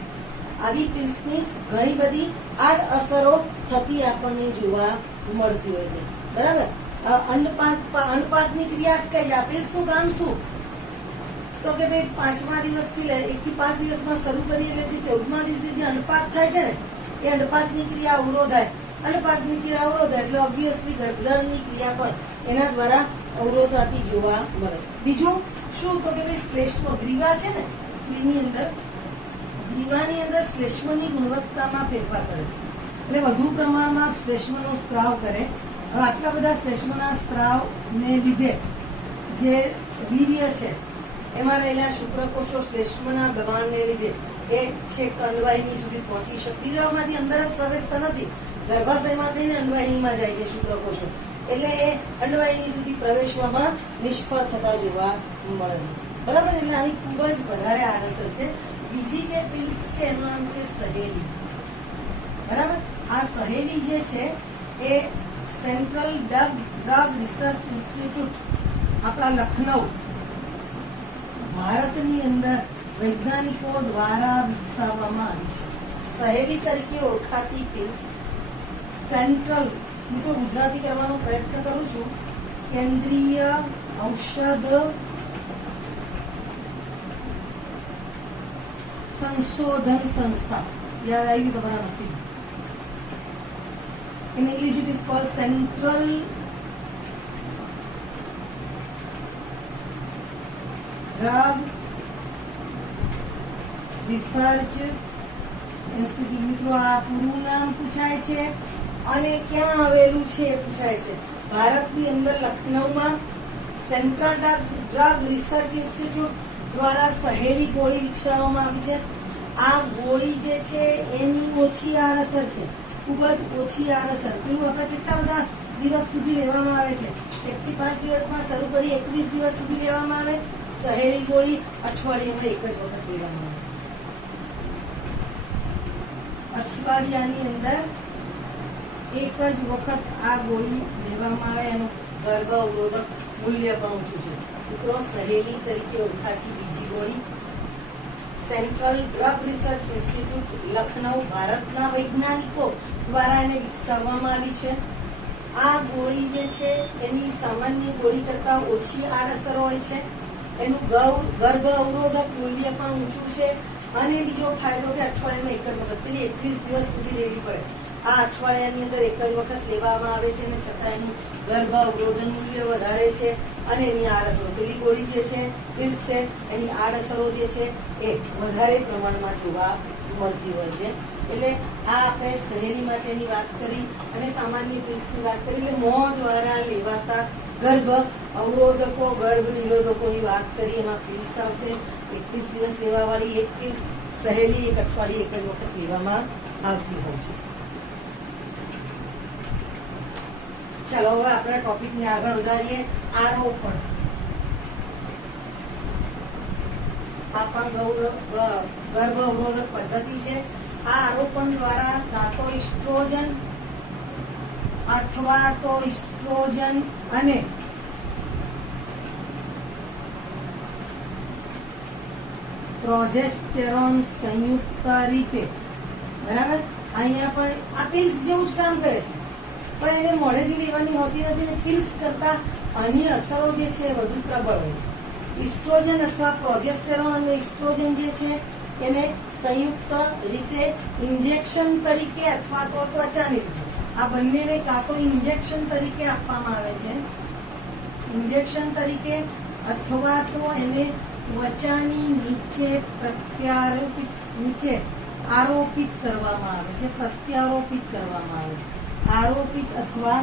આવી પિલ્સની ઘણી બધી આડઅસરો થતી આપણને જોવા મળતી હોય છે, બરાબર. અન્નપાતની ક્રિયા અટકાઈ જાય. પિલ્સનું કામ શું? તો કે ભાઈ 5મા દિવસથી 1 થી 5 દિવસમાં શરૂ કરીએ એટલે જે 14મા દિવસે જે અન્નપાત થાય છે ને એ અન્નપાતની ક્રિયા અવરોધાય. અન્નપાતની ક્રિયા અવરોધાય એટલે ઓબ્વિયસલી ગર્ભધારણની ક્રિયા પણ એના દ્વારા અવરોધાતી જોવા મળે. બીજું શું? તો કે ભાઈ શ્લેષ્મ ગ્રીવા છે ને સ્ત્રીની અંદર, ગ્રીવાની અંદર શ્લેષ્મની ગુણવત્તામાં ફેરફાર કરે છે, એટલે વધુ પ્રમાણમાં શ્લેષ્મનો સ્ત્રાવ કરે. હવે આટલા બધા શ્લેષ્મના સ્ત્રાવને લીધે જે વીર્ય છે એમાં રહેલા શુક્રકોષો શ્લેષ્મના દબાણને લીધે એ છેક અંડવાહિની સુધી પહોંચી શકે. દીર્ઘમાંથી અંદર જ પ્રવેશતા નથી, ગર્ભાશયમાં થઈને અંડવાહિનીમાં જાય છે શુક્રકોષો, એટલે એ અંડવાહિની સુધી પ્રવેશવામાં નિષ્ફળ થતા જોવા મળે છે, બરાબર. એટલે આની ખૂબ જ વધારે આડઅસર છે. બીજી જે પિલ્સ છે એનું નામ છે સહેલી, બરાબર. આ સહેલી જે છે એ સેન્ટ્રલ ડ્રગ રિસર્ચ ઇન્સ્ટિટ્યૂટ આપણા લખનઉ ભારતની અંદર વૈજ્ઞાનિકો દ્વારા વિકસાવવામાં આવી છે. સહેલી તરીકે ઓળખાતી પિલ્સ સેન્ટ્રલ, મિત્રો ગુજરાતી કરવાનો પ્રયત્ન કરું છું, કેન્દ્રીય ઔષધ સંશોધન સંસ્થા. યાદ આવ્યું તમારા નસીબ. In English it is called Central Drug Research Institute. મિત્રો આ પૂરું નામ પૂછાય છે અને ક્યાં આવેલું છે એ પૂછાય છે. ભારતની અંદર લખનઉમાં સેન્ટ્રલ ડ્રગ રિસર્ચ ઇન્સ્ટિટ્યૂટ દ્વારા સહેલી ગોળી વિકસાવવામાં આવી છે. આ ગોળી જે છે એની ઓછી આડઅસર છે, ખૂબ જ ઓછી આડઅસર. પેલું આપણે કેટલા બધા દિવસ સુધી લેવામાં આવે છે? 1 થી 5 દિવસમાં શરૂ કરી 21 દિવસ સુધી લેવામાં આવે. સહેલી ગોળી અઠવાડિયામાં 1 જ વખત લેવામાં આવે. અઠવાડિયાની અંદર 1 જ વખત આ ગોળી લેવામાં આવે. એનું ગર્ભ અવરોધક મૂલ્ય પણ ઊંચું છે. મિત્રો સહેલી તરીકે ઓળખાતી બીજી ગોળી central drug research institute Lucknow ભારતના વૈજ્ઞાનિકો દ્વારા એને વિકસાવવામાં આવી છે. આ ગોળી જે છે એની સામાન્ય ગોળી કરતા ઓછી આડઅસર હોય છે. એનું ગર્ભ અવરોધક મૂલ્ય પણ ઊંચું છે. અને બીજો ફાયદો કે અઠવાડિયામાં 1 જ વખત, પેલી 21 દિવસ સુધી લેવી પડે, આ અઠવાડિયાની અંદર 1 જ વખત લેવામાં આવે છે. અને છતાં એનું ગર્ભ અવરોધન મૂલ્ય વધારે છે અને એની આડઅસરો, પેલી ગોળી જે છે પિલ્સ છે એની આડઅસરો જે છે એ વધારે પ્રમાણમાં જોવા મળતી હોય છે. એટલે આ આપણે સહેલી માટેની વાત કરી અને સામાન્ય પિલ્સની વાત કરી. એટલે મોં દ્વારા લેવાતા ગર્ભ અવરોધકો, ગર્ભ નિરોધકોની વાત કરી. એમાં પિલ્સ આવશે. 21 દિવસ લેવાવાળી એક પિલ્સ, સહેલી 1 અઠવાડિયે 1 જ વખત લેવામાં આવતી હોય છે. ચાલો હવે આપણે ટોપિકને આગળ વધારીએ. આરોપણ. આ પણ ગર્ભ અવરોધક પદ્ધતિ છે. આ આરોપણ દ્વારા કાં તો ઇસ્ટ્રોજન અથવા તો ઇસ્ટ્રોજન અને પ્રોજેસ્ટેરોન સંયુક્ત રીતે, બરાબર. અહીંયા પણ આ પિલ્સ જેવું જ કામ કરે છે, પણ એને મોઢેથી લેવાની હોતી નથી ને પિલ્સ કરતા આની અસરો જે છે એ વધુ પ્રબળ હોય છે. ઇસ્ટ્રોજન અથવા પ્રોજેસ્ટેરોન અને ઇસ્ટ્રોજન જે છે એને સંયુક્ત રીતે ઇન્જેક્શન તરીકે અથવા તો ત્વચાની રીતે, આ બંનેને કાં તો ઇન્જેક્શન તરીકે આપવામાં આવે છે, ઇન્જેક્શન તરીકે, અથવા તો એને ત્વચાની નીચે આરોપિત કરવામાં આવે છે, પ્રત્યારોપિત કરવામાં આવે છે, આરોપિત અથવા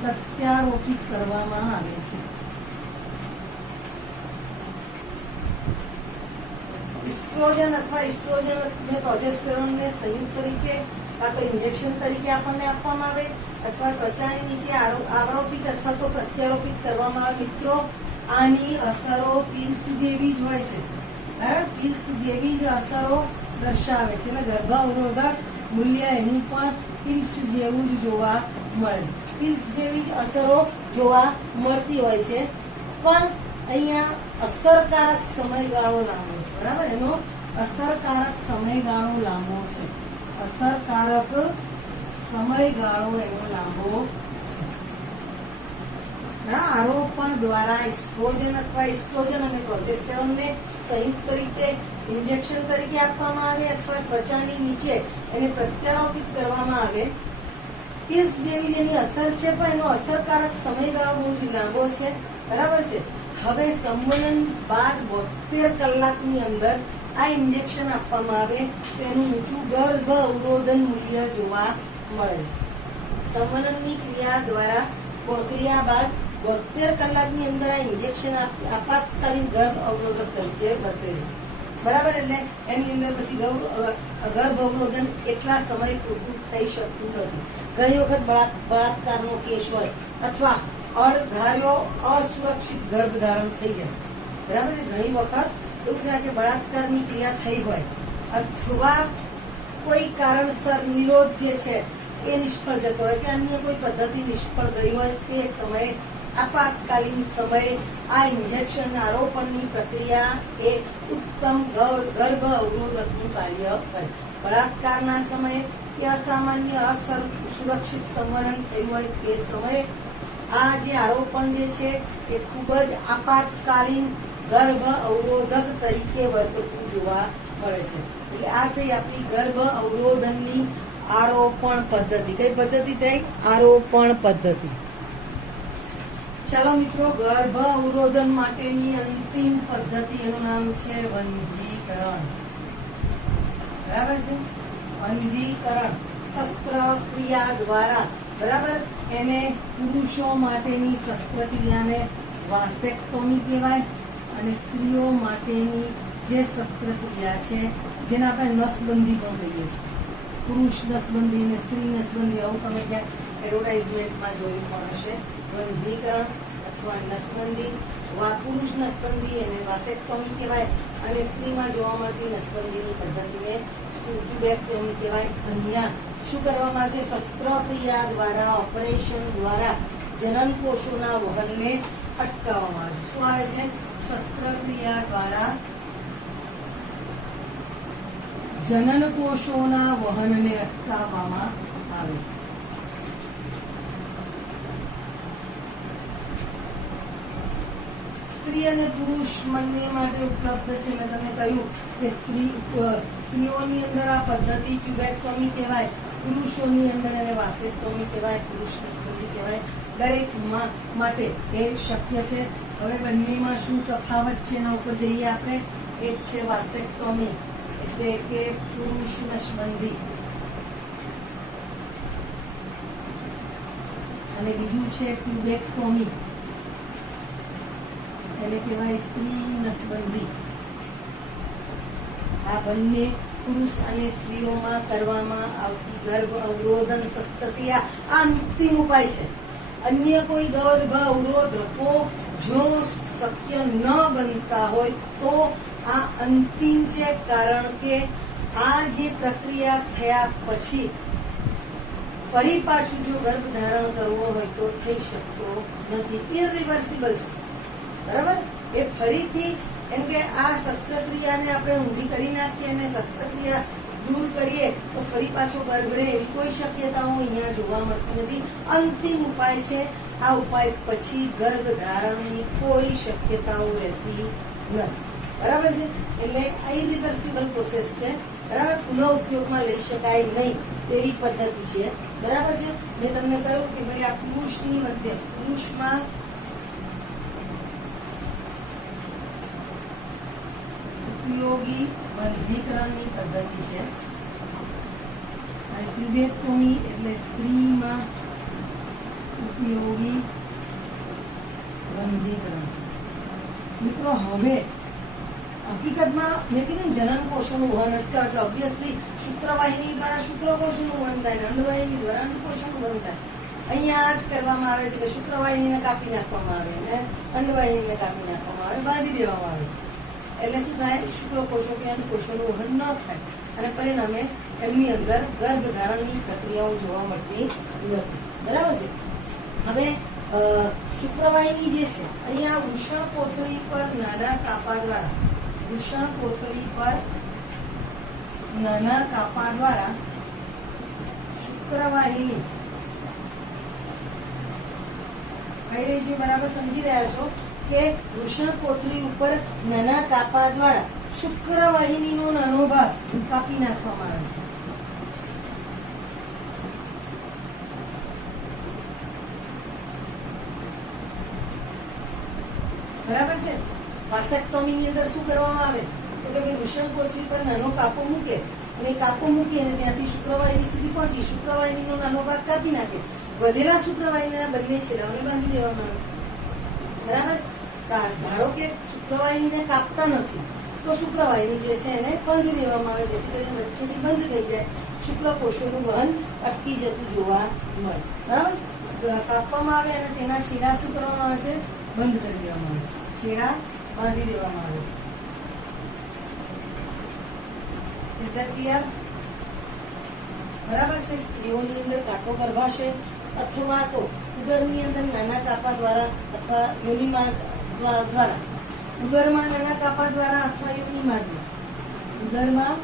પ્રત્યારોપિત કરવામાં આવે છે. ઇસ્ટ્રોજન અથવા ઇસ્ટ્રોજન ને પ્રોજેસ્ટેરોનને સંયુક્ત રીતે કાં તો ઇન્જેક્શન તરીકે આપણને આપવામાં આવે અથવા ત્વચાની નીચે આરોપિત અથવા તો પ્રત્યારોપિત કરવામાં આવે. મિત્રો, આની અસરો પિલ્સ જેવી જ હોય છે, પિલ્સ જેવી જ અસરો દર્શાવે છે. એટલે ગર્ભ અવરોધક મૂલ્ય એનું પણ પિલ્સ જેવું જ જોવા મળે, પિલ્સ જેવી જ અસરો જોવા મળતી હોય છે. પણ અહીંયા અસરકારક સમયગાળો લાંબો છે, બરાબર, એનો અસરકારક સમયગાળો લાંબો છે, અસરકારક સમયગાળો એનો લાંબો છે. આરોપણ દ્વારા ઇસ્ટ્રોજન અથવા ઇસ્ટ્રોજન અને પ્રોજેસ્ટેરોનને સંયુક્ત રીતે ઇન્જેક્શન તરીકે આપવામાં આવે અથવા ત્વચાની નીચે એને પ્રત્યારોપિત કરવામાં આવે. પિલ્સ જેવી જેની અસર છે પણ એનો અસરકારક સમયગાળો બહુ જ લાંબો છે, બરાબર છે. હવે સંવનન બાદ 72 કલાકની અંદર આ ઇન્જેક્શન આપવામાં આવે તો એનું ઊંચું ગર્ભ અવરોધન મૂલ્ય જોવા મળે. સંવનનની ક્રિયા બાદ 72 કલાકની અંદર આ ઇન્જેક્શન આપાતકાલીન ગર્ભ અવરોધક તરીકે વર્તે છે, બરાબર. એટલે એની અંદર પછી ગર્ભ અવરોધન એટલા સમય પૂરતું થઈ શકતું નથી. ઘણી વખત બળાત્કારનો કેસ હોય અથવા અણધાર્યો અસુરક્ષિત ગર્ભધારણ થઈ જાય, બરાબર છે. ઘણી વખત એવું થાય કે બળાત્કારની ક્રિયા થઈ હોય અથવા કોઈ કારણસર નિરોધ જે છે એ નિષ્ફળ જતો હોય કે અન્ય કોઈ પદ્ધતિ નિષ્ફળ ગઈ હોય તે સમયે આપાતકાલીન સમયે આ ઇન્જેક્શન આરોપણની પ્રક્રિયા એ ઉત્તમ ગર્ભ અવરોધકનું કાર્ય કરે. બળાત્કારના સમયે કે અસામાન્ય અસુરક્ષિત સંવહન થયું હોય તે સમયે આ જે આરોપણ જે છે એ ખૂબ જ આપાતકાલીન ગર્ભ અવરોધક તરીકે વર્તતું જોવા મળે છે. એટલે આ થઈ આપણી ગર્ભ અવરોધનની આરોપણ પદ્ધતિ. કઈ પદ્ધતિ થઈ? આરોપણ પદ્ધતિ. ચાલો મિત્રો, ગર્ભ અવરોધન માટેની અંતિમ પદ્ધતિ એનું નામ છે વંધ્યીકરણ, બરાબર છે. વંધ્યીકરણ શસ્ત્રક્રિયા દ્વારા, બરાબર. એને પુરુષો માટેની શસ્ત્રક્રિયાને વાસેક્ટોમી કહેવાય અને સ્ત્રીઓ માટેની જે શસ્ત્રક્રિયા છે જેને આપણે નસબંધી પણ કહીએ છીએ, પુરુષ નસબંધી ને સ્ત્રી નસબંધી, આવું તમે ક્યાંક એડવર્ટાઇઝમેન્ટમાં જોયું પણ હશે. વંધ્યીકરણ અથવા નસબંધી, પુરુષ નસબંધી એને વાસેક્ટોમી કહેવાય અને સ્ત્રીમાં જોવા મળતી નસબંધીની પદ્ધતિને ટ્યુબેક્ટોમી કહેવાય. અહીંયા શું કરવામાં આવે છે? શસ્ત્રક્રિયા દ્વારા, ઓપરેશન દ્વારા જનન કોષોના વહનને અટકાવવામાં આવે છે. શું આવે છે? શસ્ત્રક્રિયા દ્વારા જનન કોષોના વહનને અટકાવવામાં આવે છે. સ્ત્રી અને પુરુષ બંને માટે ઉપલબ્ધ છે. મેં તમને કહ્યું કે સ્ત્રીઓની અંદર આ પદ્ધતિ ટ્યુબેક્ટોમી કહેવાય, પુરુષોની અંદર એને વાસેક્ટોમી કહેવાય, પુરુષ નસબંધી કહેવાય. દરેક માટે એ શક્ય છે. હવે બંનેમાં શું તફાવત છે એના ઉપર જઈએ આપણે. એક છે વાસેક્ટોમી એટલે કે પુરુષ નસબંધી અને બીજું છે ટ્યુબેક્ટોમી એને કહેવાય સ્ત્રી નસબંધી. આ બંને પુરુષ અને સ્ત્રીઓમાં કરવામાં આવતી ગર્ભ અવરોધન શસ્ત્રક્રિયા આ અંતિમ ઉપાય છે. અન્ય કોઈ ગર્ભ અવરોધકો જો શક્ય ન બનતા હોય તો આ અંતિમ છે, કારણ કે આ જે પ્રક્રિયા થયા પછી ફરી પાછું જો ગર્ભ ધારણ કરવો હોય તો થઈ શકતો નથી, ઇરિવર્સિબલ છે, બરાબર. એ ફરીથી એમ કે આ શસ્ત્રક્રિયાને આપણે ઊંધી કરી નાખીએ અને શસ્ત્રક્રિયા દૂર કરીએ તો ફરી પાછો ગર્ભ રહે એવી કોઈ શક્યતાઓ અહીંયા જોવા મળતી નથી. અંતિમ ઉપાય છે. આ ઉપાય પછી ગર્ભ ધારણની કોઈ શક્યતાઓ રહેતી નથી, બરાબર છે. એટલે આ ઇરિવર્સિબલ પ્રોસેસ છે, બરાબર. પુનઃ ઉપયોગમાં લઈ શકાય નહીં તેવી પદ્ધતિ છે, બરાબર છે. મેં તમને કહ્યું કે ભાઈ આ પુરુષની મધ્ય, પુરુષમાં ઉપયોગી બંધીકરણની પદ્ધતિ છે. અને ટ્યુબેક્ટોમી એટલે સ્ત્રીમાં ઉપયોગી બંધીકરણ છે. મિત્રો હવે હકીકતમાં મેં કીધું જનન કોષોનું વહન અટકાવે એટલે ઓબ્વિયસલી શુક્રવાહિની દ્વારા શુક્રકોષોનું વહન થાય, અંડવાહિની દ્વારા અંડકોષોનું વહન થાય. અહીંયા આ જ કરવામાં આવે છે કે શુક્રવાહિનીને કાપી નાખવામાં આવે ને અંડવાહિનીને કાપી નાખવામાં આવે, બાંધી દેવામાં આવે. એટલે શું થાય? શુક્રકોષો કે અંડકોષોનું વહન ન થાય અને પરિણામે એમની અંદર ગર્ભધારણની પ્રક્રિયાઓ જોવા મળતી નથી. બરાબર છે. હવે શુક્રવાહિની જે છે અહીંયા વૃષણ કોથળી પર નાના કાપા દ્વારા શુક્રવાહિની કઈ રહી છે? બરાબર સમજી રહ્યા છો કે વૃષણ કોથળી ઉપર નાના કાપા દ્વારા શુક્રવાહિનીનો નાનો ભાગ કાપી નાખવામાં આવે છે. બરાબર છે. વાસેક્ટોમી ની અંદર શું કરવામાં આવે તો કે ભાઈ વૃષણ કોથળી પર નાનો કાપો મૂકે અને કાપો મૂકી અને ત્યાંથી શુક્રવાહિની સુધી પહોંચી શુક્રવાહિનીનો નાનો ભાગ કાપી નાખે. વધેલા શુક્રવાહિનીના બંને છેડાઓને બાંધી દેવામાં આવે. બરાબર. ધારો કે શુક્રવાહિનીને કાપતા નથી તો શુક્રવાહિની જે છે એને બાંધી દેવામાં આવે, જેથી કરીને વચ્ચેથી બંધ થઈ જાય, શુક્રકોષોનું વહન અટકી જતું જોવા મળે. બરાબર. કાપવામાં આવે અને તેના છેડા શું કરવામાં આવે છે? બંધ કરી દેવામાં આવે, છેડા બાંધી દેવામાં આવે છે. Is that clear? બરાબર છે. સ્ત્રીઓની અંદર કાં તો ગર્ભાશય અથવા તો ઉદરની અંદર નાના કાપા દ્વારા અથવા યોનિમાર્ગ દ્વારા, ઉદરમાં નાના કાપા દ્વારા અથવા યોનિમાર્ગ, ઉદરમાં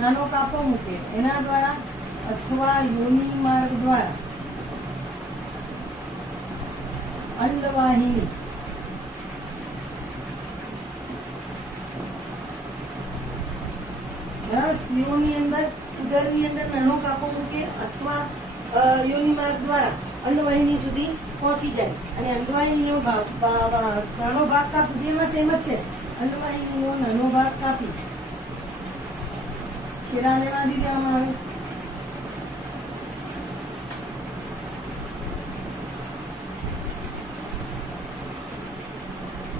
નાનો કાપો મૂકે એના દ્વારા અથવા યોનિમાર્ગ દ્વારા અંડવાહિની બરાબર. સ્ત્રીઓની અંદર ઉદરની અંદર નાનો કાપો મૂકે અથવા યોનિમાર્ગ દ્વારા અંડવાહિની સુધી પહોંચી જાય અને અંડવાહિનીનો નાનો ભાગ કાપી, બેમાં સેમ જ છે. અંડવાહિનીનો નાનો ભાગ કાપી છેડાને બાંધી દેવામાં આવે.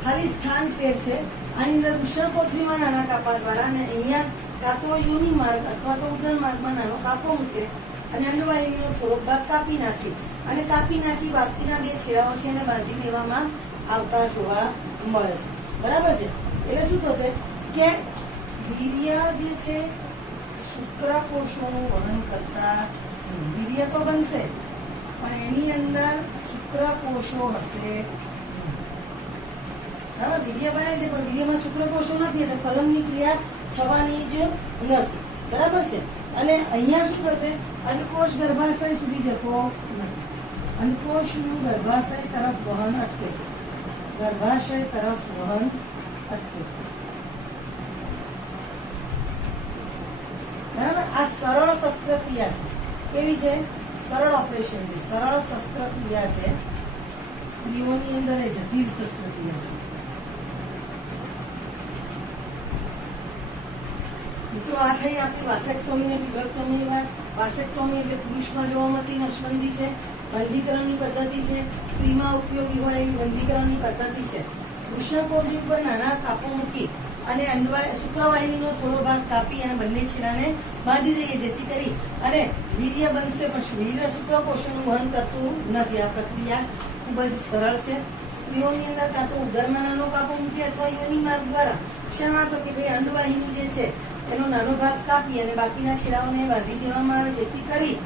ખાલી સ્થાન ફેર છે. આની અંદર વૃષણ કોથળીમાં નાના કાપા દ્વારા અને અહીંયા કાં તો યોનિ માર્ગ અથવા તો ઉદર માર્ગમાં નાનો કાપો મૂકે અને અંડવાહિનીનો થોડોક ભાગ કાપી નાખી અને બાકીના બે છેડાઓ છે એને બાંધી દેવામાં આવતા જોવા મળે છે. બરાબર છે. એટલે શું થશે કે વીર્ય જે છે શુક્રકોષોનું વહન કરતા, વીર્ય તો બનશે પણ એની અંદર શુક્રકોષો હશે. બરાબર. વીર્ય બને છે પણ વીર્યમાં શુક્રકોષો નથી એટલે ફલનની ક્રિયા થવાની જ નથી. બરાબર છે. અને અહીંયા શું થશે? અંડકોષ ગર્ભાશય સુધી જતો નથી. અંડકોષનું ગર્ભાશય તરફ વહન અટકે છે. ગર્ભાશય તરફ વહન અટકે છે. બરાબર. આ સરળ શસ્ત્રક્રિયા છે. કેવી છે? સરળ ઓપરેશન છે, સરળ શસ્ત્રક્રિયા છે. સ્ત્રીઓની અંદર એ જટિલ શસ્ત્રક્રિયા છે. મિત્રો આ થઈ આપણી વાસેક્ટોમી અને ટ્યુબેક્ટોમીની વાત. વાસેક્ટોમી એટલે પુરુષમાં જોવા મળતી નસબંધી છે, બંધીકરણની પદ્ધતિ છે. સ્ત્રીમાં ઉપયોગી હોય એવી બંધીકરણની પદ્ધતિ છે. વૃષણ કોથળી ઉપર નાના કાપો મૂકી અને શુક્રવાહિનીનો થોડો ભાગ કાપી અને બંને છેડાને બાંધી દઈએ, જેથી કરી અને વીર્ય બનશે પણ વીર્ય શુક્રકોષોનું વહન કરતું નથી. આ પ્રક્રિયા ખૂબ જ સરળ છે. સ્ત્રીઓની અંદર કાં તો ઉદરમાં નાનો કાપો મૂકી અથવા યોનિ માર્ગ દ્વારા શેમાં તો કે ભાઈ અંડવાહિની જે છે એનો નાનો ભાગ કાપી અને બાકીના છેડાઓને બાંધી દેવામાં આવે, જેથી કરી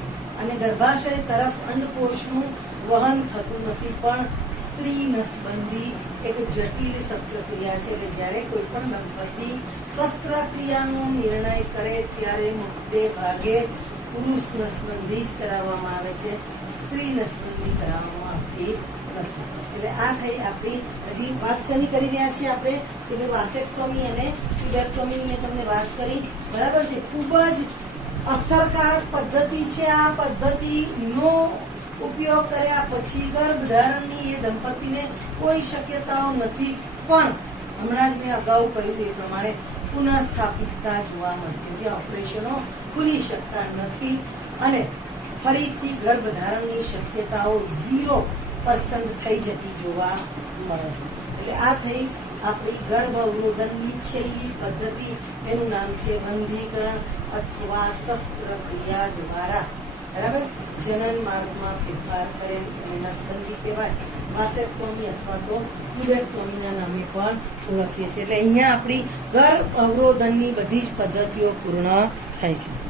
અને ગર્ભાશય તરફ અંડકોષનું વહન થતું નથી. પણ સ્ત્રી નસબંધી એક જટિલ શસ્ત્રક્રિયા છે. એટલે જ્યારે કોઈ પણ દંપતી શસ્ત્રક્રિયાનો નિર્ણય કરે ત્યારે મોટે ભાગે પુરુષ નસબંધી જ કરાવવામાં આવે છે, સ્ત્રી નસબંધી કરાવવામાં આવતી નથી. એટલે આ થઈ આપણી હજી વાત શેની કરી રહ્યા છીએ આપણે કે ભાઈ વાસેક્ટોમી અને ટ્યુબેક્ટોમીની મેં તમને વાત કરી. બરાબર છે. ખૂબ જ અસરકારક પદ્ધતિ છે. આ પદ્ધતિનો ઉપયોગ કર્યા પછી ગર્ભધારણની એ દંપતીને કોઈ શક્યતાઓ નથી. પણ હમણાં જ મેં અગાઉ કહ્યું એ પ્રમાણે પુનઃસ્થાપિતતા જોવા મળતી નથી. ઓપરેશનો ખુલી શકતા નથી અને ફરીથી ગર્ભધારણની શક્યતાઓ 0% થઈ જતી જોવા મળે છે. એટલે આ થઈ આપણી ગર્ભ અવરોધનની છેલ્લી પદ્ધતિ. એનું નામ છે બંધીકરણ અથવા શસ્ત્રક્રિયા દ્વારા બરાબર જનન માર્ગમાં ફેરફાર કરેલ એને નસબંધી કહેવાય. વાસેક્ટોમી અથવા તો ટ્યુબેક્ટોમીના નામે પણ ઓળખીએ છીએ. એટલે અહીંયા આપણી ગર્ભ અવરોધનની બધી જ પદ્ધતિઓ પૂર્ણ થાય છે.